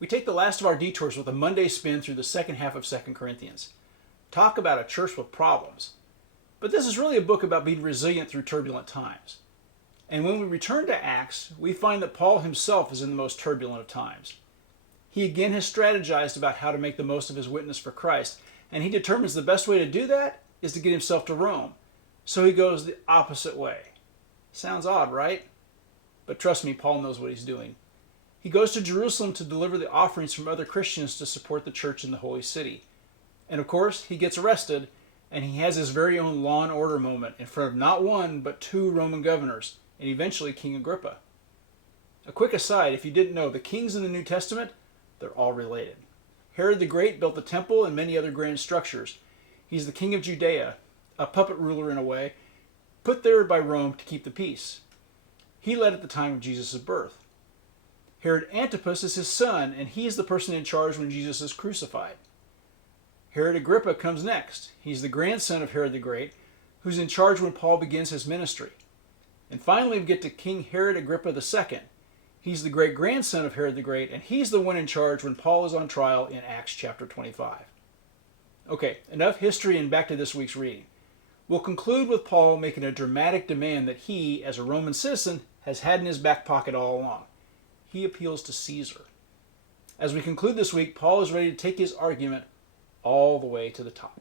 We take the last of our detours with a Monday spin through the second half of 2 Corinthians. Talk about a church with problems. But this is really a book about being resilient through turbulent times. And when we return to Acts, we find that Paul himself is in the most turbulent of times. He again has strategized about how to make the most of his witness for Christ, and he determines the best way to do that is to get himself to Rome. So he goes the opposite way. Sounds odd, right? But trust me, Paul knows what he's doing. He goes to Jerusalem to deliver the offerings from other Christians to support the church in the holy city. And of course, he gets arrested, and he has his very own law and order moment in front of not one, but two Roman governors, and eventually King Agrippa. A quick aside, if you didn't know, the kings in the New Testament, they're all related. Herod the Great built the temple and many other grand structures. He's the king of Judea, a puppet ruler in a way, put there by Rome to keep the peace. He led at the time of Jesus' birth. Herod Antipas is his son, and he's the person in charge when Jesus is crucified. Herod Agrippa comes next. He's the grandson of Herod the Great, who's in charge when Paul begins his ministry. And finally we get to King Herod Agrippa II. He's the great-grandson of Herod the Great, and he's the one in charge when Paul is on trial in Acts chapter 25. Okay, enough history and back to this week's reading. We'll conclude with Paul making a dramatic demand that he, as a Roman citizen, has had in his back pocket all along. He appeals to Caesar. As we conclude this week, Paul is ready to take his argument all the way to the top.